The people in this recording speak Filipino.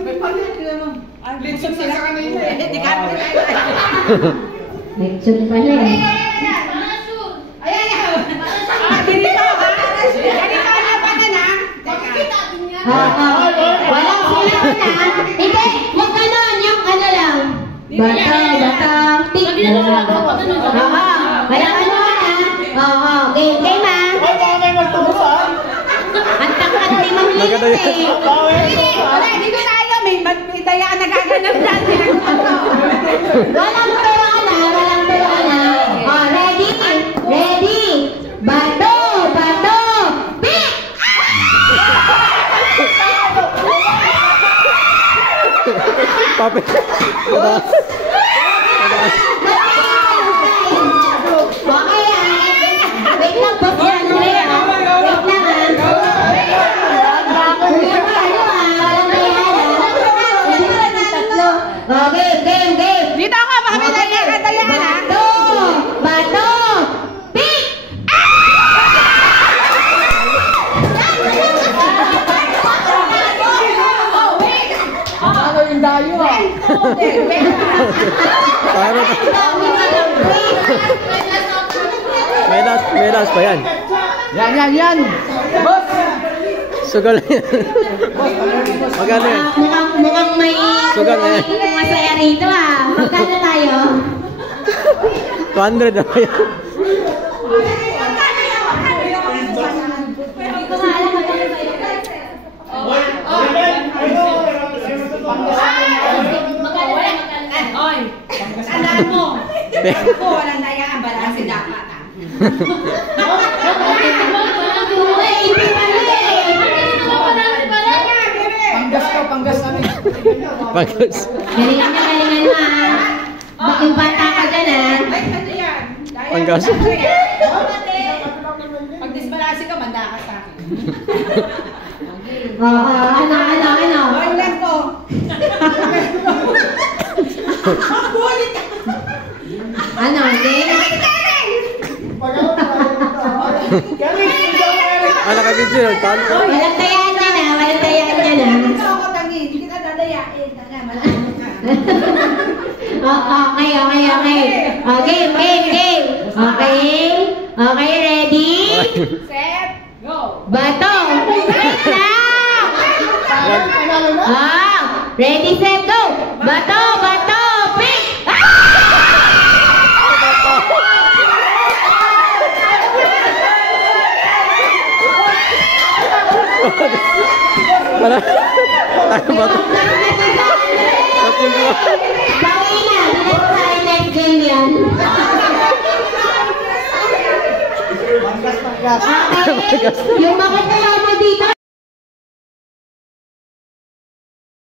May pala mo. Lechon sila kanina eh. Hindi ka rin. Lechon pala eh. Ayan yan. Ganito ha. Ganito na ba na? Walang sila na. Hindi, yung ganon, yung ano lang. Bata, pig. Walang ano na. Oo, game ha. Ang takat ni Ma'am Lisa eh. Dito tayo, may daya ka nagaganap dyan. Walang turuan na, walang turuan na. Oh, ready? Ready? Bato, bato, pick! Papi. Okay wait lang po. Wait lang Okay, game. Dito ako, baka may daya ka, daya na. Bato, pick! Ano yung dayo ah? May last pa yan. Yan. Boss! Sugal na yan. Magkano yan? Mukhang may masaya rito ah. Magkano tayo? 200 na ba yan? Tandaan mo. Ako, walang daya ang balanse dapat ah. Panggas kami. Panggas. Galingan mo ah. Bakit bata ka dyan ah. Ay, ano yan? Panggas. Pag disbalase ka, manda ka sa akin. Ano? Ay, lang ko. Ano, hindi? Nakabidyo. Walang tayaan niya na, Ito ako tangi, hindi kita dadayain. Okay. Game. Okay, ready? Set, go! Bato! Wait lang! Ready, set, go! Bato, pick! Ano ba? Bawi na! Next game yan. Yung makikita mo dito,